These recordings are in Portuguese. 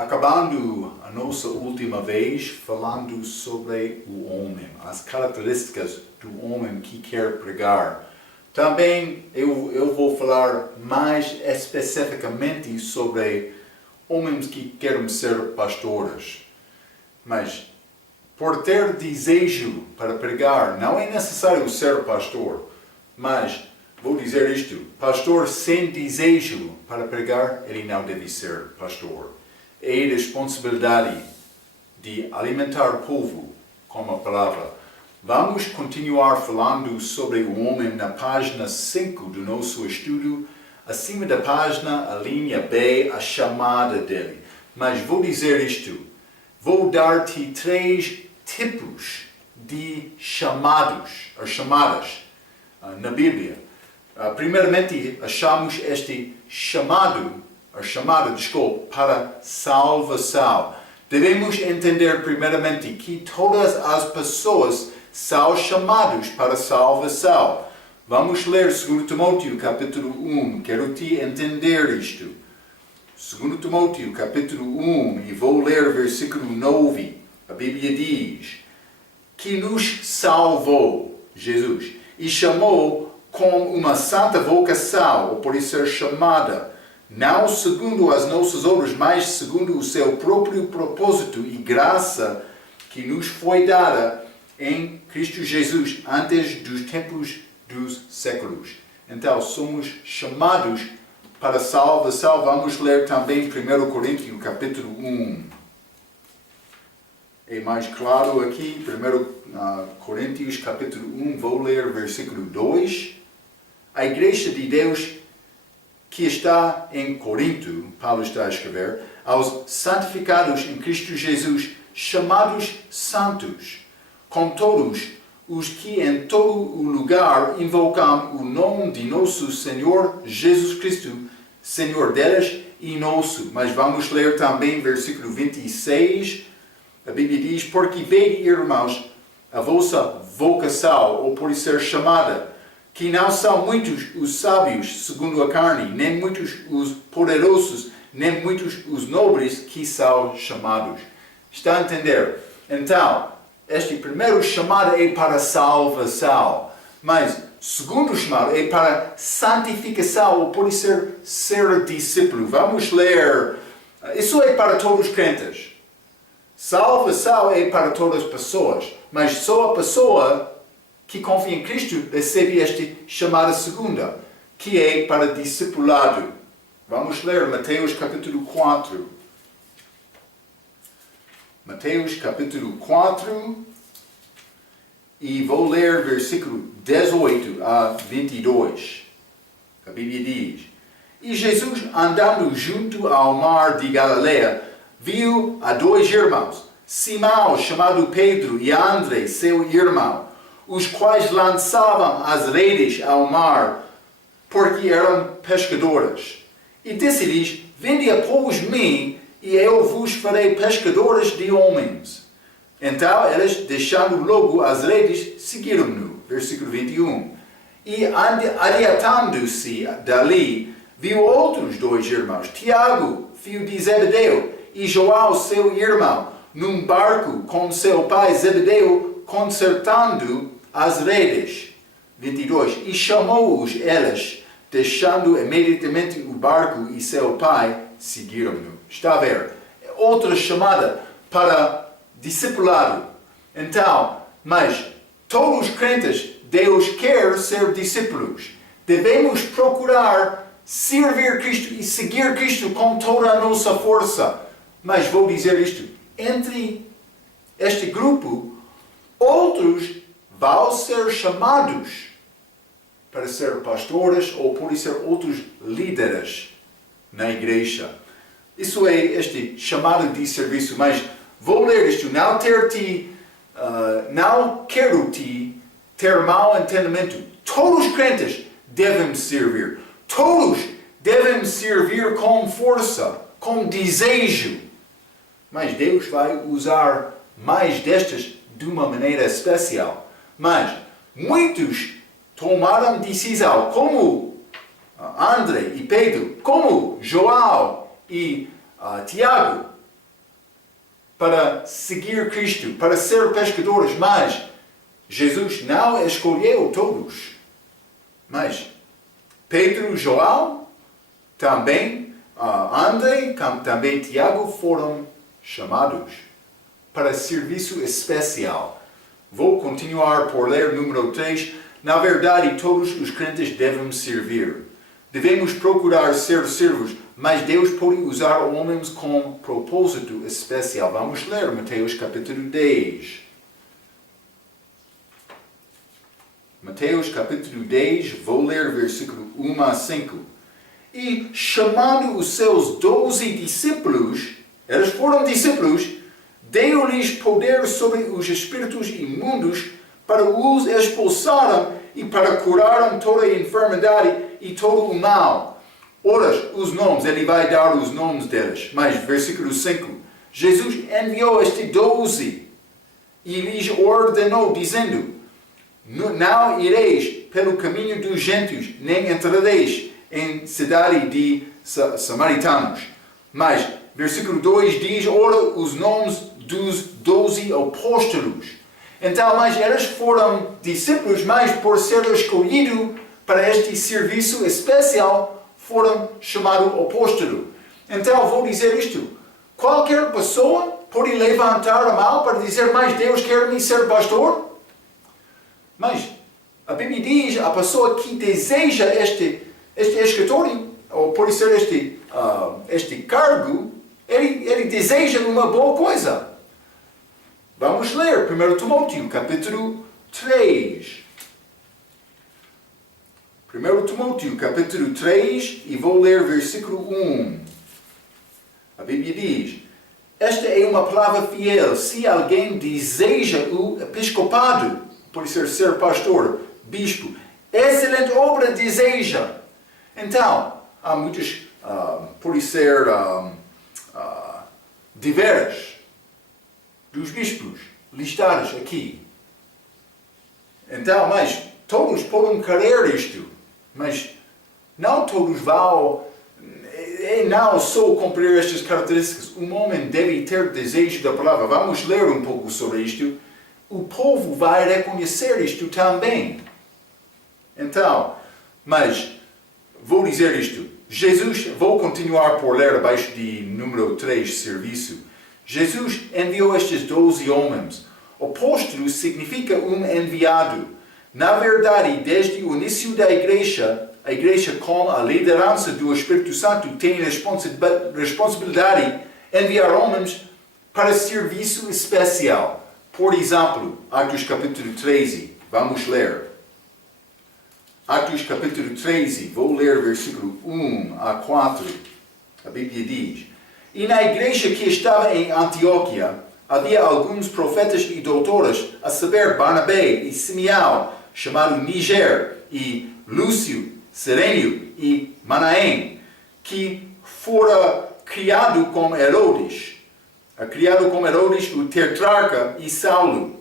acabando a nossa última vez falando sobre o homem, as características do homem que quer pregar. Também eu vou falar mais especificamente sobre homens que querem ser pastores. Mas, por ter desejo para pregar, não é necessário ser pastor. Mas, vou dizer isto, pastor sem desejo para pregar, ele não deve ser pastor. É responsabilidade de alimentar o povo com a palavra. Vamos continuar falando sobre o homem na página 5 do nosso estudo. Acima da página, a linha B, a chamada dele. Mas vou dizer isto. Vou dar-te 3 tipos de chamadas na Bíblia. Primeiramente, achamos este para salvação. Devemos entender primeiramente que todas as pessoas são chamadas para salvação. Vamos ler 2 Timóteo capítulo 1, quero te entender isto. 2 Timóteo capítulo 1, e vou ler versículo 9. A Bíblia diz: que nos salvou, Jesus, e chamou com uma santa vocação, ou por ser chamada, não segundo as nossas obras, mas segundo o seu próprio propósito e graça que nos foi dada em Cristo Jesus antes dos tempos dos séculos. Então, somos chamados para salvação. Vamos ler também 1 Coríntios capítulo 1. É mais claro aqui, 1 Coríntios capítulo 1, vou ler versículo 2. A igreja de Deus que está em Corinto, Paulo está a escrever, aos santificados em Cristo Jesus, chamados santos, com todos os que em todo o lugar invocam o nome de nosso Senhor Jesus Cristo, Senhor deles e nosso. Mas vamos ler também versículo 26, a Bíblia diz: porque vede, irmãos, a vossa vocação, ou por ser chamada, que não são muitos os sábios segundo a carne, nem muitos os poderosos, nem muitos os nobres que são chamados. Está a entender? Então, este primeiro chamado é para salvação, mas o segundo chamado é para santificação, ou por ser discípulo. Vamos ler, isso é para todos os crentes. Salvação é para todas as pessoas, mas só a pessoa que confia em Cristo recebe este chamada segunda, que é para discipulado. Vamos ler Mateus capítulo 4. Mateus capítulo 4, e vou ler versículo 18 a 22. A Bíblia diz: e Jesus, andando junto ao mar de Galileia, viu a 2 irmãos, Simão, chamado Pedro, e André, seu irmão, os quais lançavam as redes ao mar, porque eram pescadores. E disse-lhes: vinde após mim, e eu vos farei pescadores de homens. Então eles, deixando logo as redes, seguiram-no. Versículo 21. E adiantando-se dali, viu outros 2 irmãos, Tiago, filho de Zebedeu, e João, seu irmão, num barco com seu pai Zebedeu, consertando as redes. 22. E chamou-os eles, deixando imediatamente o barco e seu pai, seguiram-no. Está a ver? Outra chamada para discipulado. Então, mas todos os crentes, Deus quer ser discípulos. Devemos procurar servir Cristo e seguir Cristo com toda a nossa força. Mas vou dizer isto, entre este grupo, outros vão ser chamados para ser pastores ou por ser outros líderes na igreja. Isso é este chamado de serviço, mas vou ler isto, não quero te ter mau entendimento. Todos os crentes devem servir. Todos devem servir com força, com desejo. Mas Deus vai usar mais destas de uma maneira especial. Mas muitos tomaram decisão, como André e Pedro, como João e Tiago, para seguir Cristo, para ser pescadores, mas Jesus não escolheu todos. Mas Pedro e João, também André, também Tiago foram chamados para serviço especial. Vou continuar por ler número 3. Na verdade, todos os crentes devem servir. Devemos procurar ser servos, mas Deus pode usar homens com propósito especial. Vamos ler Mateus capítulo 10. Mateus capítulo 10, vou ler versículo 1 a 5. E chamando os seus 12 discípulos, eles foram discípulos, deu-lhes poder sobre os espíritos imundos para os expulsarem e para curarem toda a enfermidade e todo o mal. Ora, os nomes, ele vai dar os nomes deles. Mas, versículo 5, Jesus enviou estes 12 e lhes ordenou, dizendo: não ireis pelo caminho dos gentios, nem entrareis em cidade de samaritanos. Mas, versículo 2 diz: ora, os nomes dos 12 apóstolos. Então, mas eles foram discípulos, mas por ser escolhidos para este serviço especial, foram chamados apóstolos. Então, vou dizer isto: qualquer pessoa pode levantar a mão para dizer: mas Deus quer me ser pastor? Mas a Bíblia diz: a pessoa que deseja este escritório, ou pode ser este cargo, ele deseja uma boa coisa. Vamos ler 1 Timóteo, capítulo 3. 1 Timóteo, capítulo 3, e vou ler versículo 1. A Bíblia diz: esta é uma palavra fiel. Se alguém deseja o episcopado, pode ser pastor, bispo, excelente obra deseja. Então, há muitos, pode ser deveres dos bispos listados aqui. Então, mas todos podem querer isto, mas não todos vão, não só cumprir estas características. Um homem deve ter desejo da palavra. Vamos ler um pouco sobre isto. O povo vai reconhecer isto também. Então, mas vou dizer isto. Jesus, vou continuar por ler abaixo de número 3, serviço. Jesus enviou estes 12 homens. Apóstolo significa um enviado. Na verdade, desde o início da igreja, a igreja com a liderança do Espírito Santo tem a responsabilidade de enviar homens para serviço especial. Por exemplo, Atos capítulo 13, vamos ler. Atos capítulo 13, vou ler versículo 1 a 4. A Bíblia diz: e na igreja que estava em Antioquia, havia alguns profetas e doutores, a saber, Barnabé e Simeão, chamado Níger, e Lúcio, Serênio e Manaém, que fora criado com Herodes, o tetrarca, e Saulo.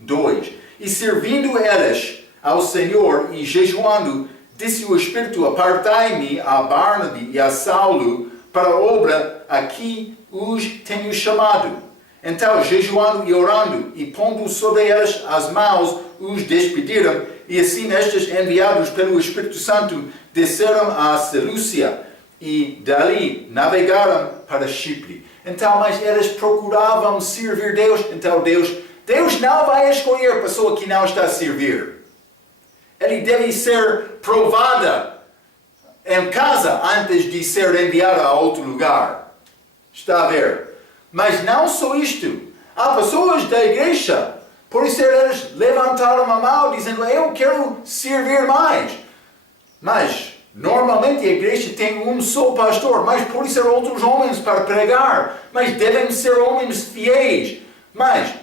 2. E servindo eles ao Senhor e jejuando, disse o Espírito: apartai-me a Barnabe e a Saulo para a obra a que os tenho chamado. Então, jejuando e orando, e pondo sobre eles as mãos, os despediram, e assim estes, enviados pelo Espírito Santo, desceram a Selúcia, e dali navegaram para Chipre. Então, mas eles procuravam servir Deus. Então, Deus não vai escolher a pessoa que não está a servir. Ele deve ser provada em casa antes de ser enviada a outro lugar. Está a ver? Mas não só isto. Há pessoas da igreja, por isso eles levantaram a mão dizendo: eu quero servir mais. Mas normalmente a igreja tem um só pastor, mas pode ser outros homens para pregar. Mas devem ser homens fiéis. Mas,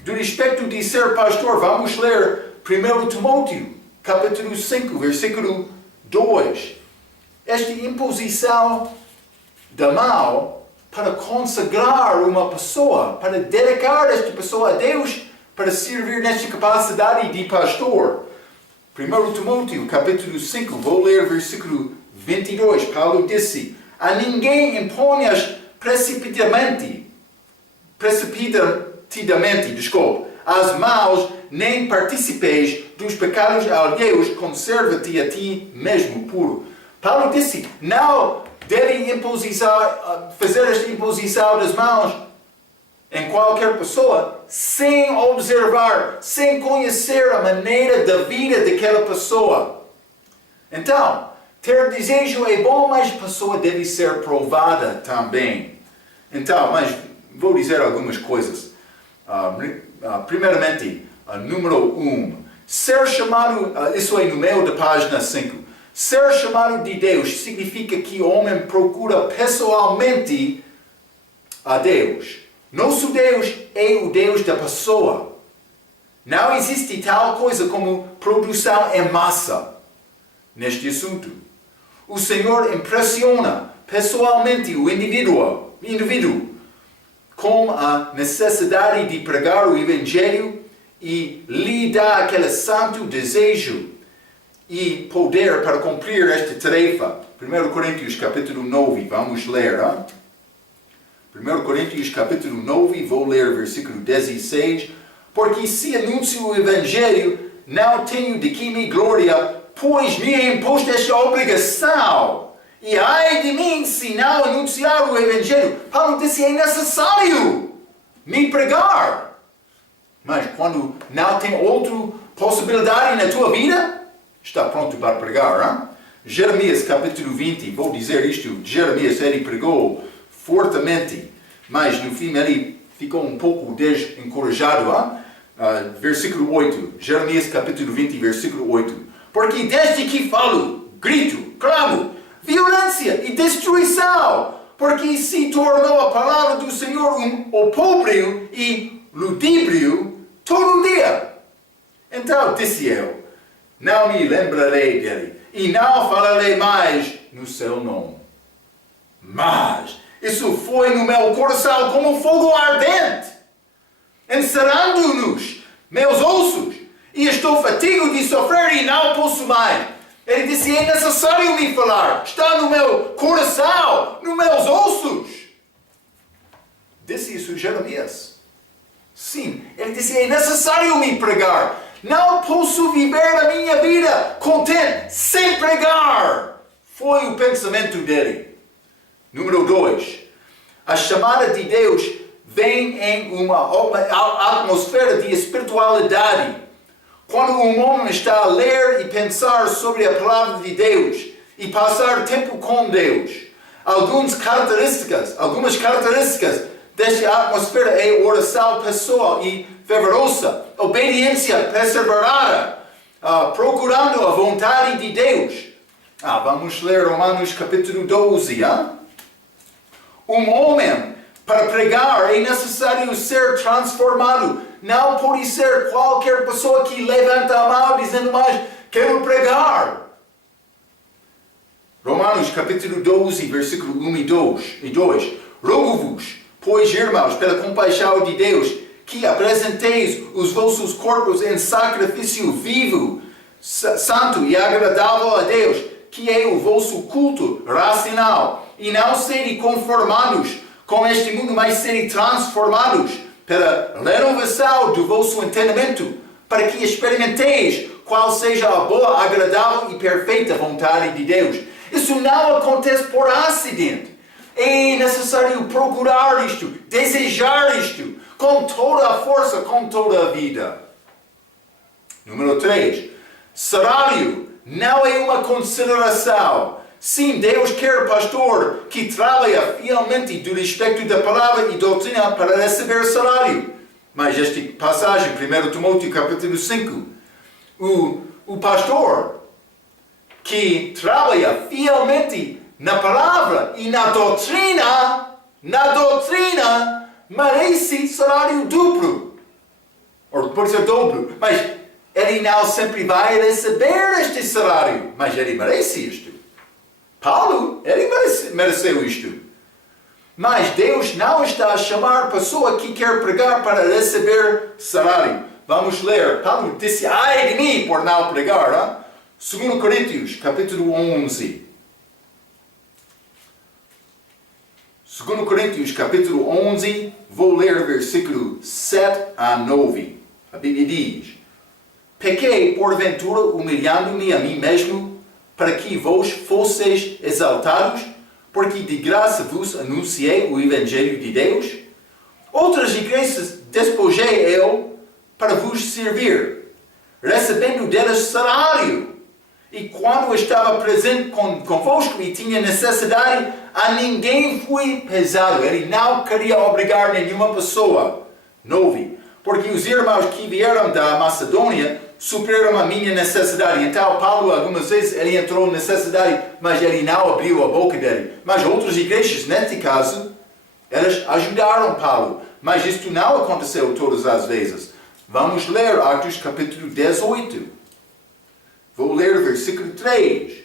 do respeito de ser pastor, vamos ler 1 Timóteo, capítulo 5, versículo 2. Esta imposição da mão para consagrar uma pessoa, para dedicar esta pessoa a Deus, para servir nesta capacidade de pastor. 1 Timóteo, capítulo 5, vou ler versículo 22. Paulo disse: a ninguém imponhas precipitadamente, precipitadamente, as mãos, nem participeis dos pecados alheios, conserva-te a ti mesmo puro. Paulo disse, não deve fazer esta imposição das mãos em qualquer pessoa, sem observar, sem conhecer a maneira da vida daquela pessoa. Então, ter desejo é bom, mas a pessoa deve ser provada também. Então, mas vou dizer algumas coisas. Primeiramente, número 1. Ser chamado, isso é no meio da página 5. Ser chamado de Deus significa que o homem procura pessoalmente a Deus. Nosso Deus é o Deus da pessoa. Não existe tal coisa como produção em massa neste assunto. O Senhor impressiona pessoalmente o indivíduo com a necessidade de pregar o Evangelho e lhe dá aquele santo desejo e poder para cumprir esta tarefa. 1 Coríntios capítulo 9, vamos ler. 1 Coríntios capítulo 9, vou ler versículo 16. Porque se anuncio o Evangelho, não tenho de que me gloria, pois me é imposta esta obrigação. E ai de mim se não anunciar o Evangelho. Paulo disse, é necessário me pregar. Mas quando não tem outra possibilidade na tua vida, está pronto para pregar. Jeremias capítulo 20, vou dizer isto, Jeremias ele pregou fortemente, mas no fim ele ficou um pouco desencorajado. Versículo 8, Jeremias capítulo 20, versículo 8. Porque desde que falo, grito, clamo, violência e destruição, porque se tornou a palavra do Senhor opróbrio e ludíbrio todo o dia. Então disse eu, não me lembrarei dele, e não falarei mais no seu nome. Mas isso foi no meu coração como fogo ardente, encerrando-nos meus ossos, e estou fatigo de sofrer e não posso mais. Ele disse, é necessário me falar, está no meu coração, nos meus ossos. Disse isso Jeremias. Sim, ele disse, é necessário me pregar. Não posso viver a minha vida contente sem pregar. Foi o pensamento dele. Número 2. A chamada de Deus vem em uma atmosfera de espiritualidade. Quando um homem está a ler e pensar sobre a palavra de Deus e passar tempo com Deus, algumas características desta atmosfera é oração pessoal e fervorosa, obediência perseverada, procurando a vontade de Deus. Vamos ler Romanos capítulo 12. Um homem, para pregar, é necessário ser transformado. Não pode ser qualquer pessoa que levanta a mão dizendo, mas quero pregar. Romanos capítulo 12, versículo 1 e 2. Rogo-vos, pois, irmãos, pela compaixão de Deus, que apresenteis os vossos corpos em sacrifício vivo, santo e agradável a Deus, que é o vosso culto racional. E não serem conformados com este mundo, mas serem transformados pela renovação do vosso entendimento, para que experimenteis qual seja a boa, agradável e perfeita vontade de Deus. Isso não acontece por acidente. É necessário procurar isto, desejar isto, com toda a força, com toda a vida. Número 3. Salário não é uma consideração. Sim, Deus quer pastor que trabalha fielmente do respeito da palavra e doutrina para receber salário. Mas esta passagem, 1 Timóteo capítulo 5, o pastor que trabalha fielmente na palavra e na doutrina, merece salário duplo. Ou pode ser dobro, mas ele não sempre vai receber este salário, mas ele merece isto. Paulo, ele mereceu isto. Mas Deus não está a chamar a pessoa que quer pregar para receber salário. Vamos ler. Paulo disse, ai de mim por não pregar. 2 Coríntios, capítulo 11. 2 Coríntios, capítulo 11, Vou ler versículo 7 a 9. A Bíblia diz: Pequei, porventura, humilhando-me a mim mesmo, para que vós fosseis exaltados, porque de graça vos anunciei o Evangelho de Deus? Outras igrejas despojei eu para vos servir, recebendo delas salário. E quando estava presente convosco e tinha necessidade, a ninguém fui pesado. Ele não queria obrigar nenhuma pessoa. 9. Porque os irmãos que vieram da Macedônia supriram a minha necessidade. Então, Paulo, algumas vezes, ele entrou em necessidade, mas ele não abriu a boca dele. Mas outras igrejas, neste caso, elas ajudaram Paulo. Mas isto não aconteceu todas as vezes. Vamos ler Atos capítulo 18. Vou ler versículo 3.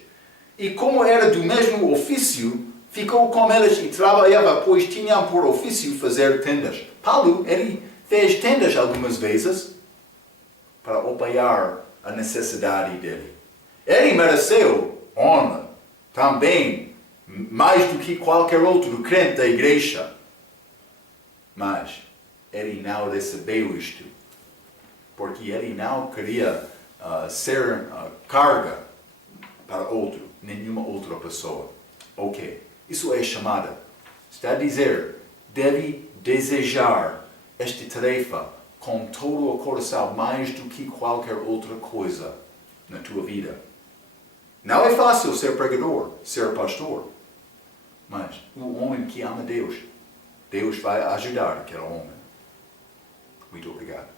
E como era do mesmo ofício, ficou com eles e trabalhava, pois tinham por ofício fazer tendas. Paulo, ele fez tendas algumas vezes para apoiar a necessidade dele. Ele mereceu honra também, mais do que qualquer outro crente da igreja. Mas ele não recebeu isto, porque ele não queria ser carga para outro, nenhuma outra pessoa. Ok, isso é chamada. Está a dizer, deve desejar esta tarefa com todo o coração, mais do que qualquer outra coisa na tua vida. Não é fácil ser pregador, ser pastor. Mas o homem que ama Deus, Deus vai ajudar aquele homem. Muito obrigado.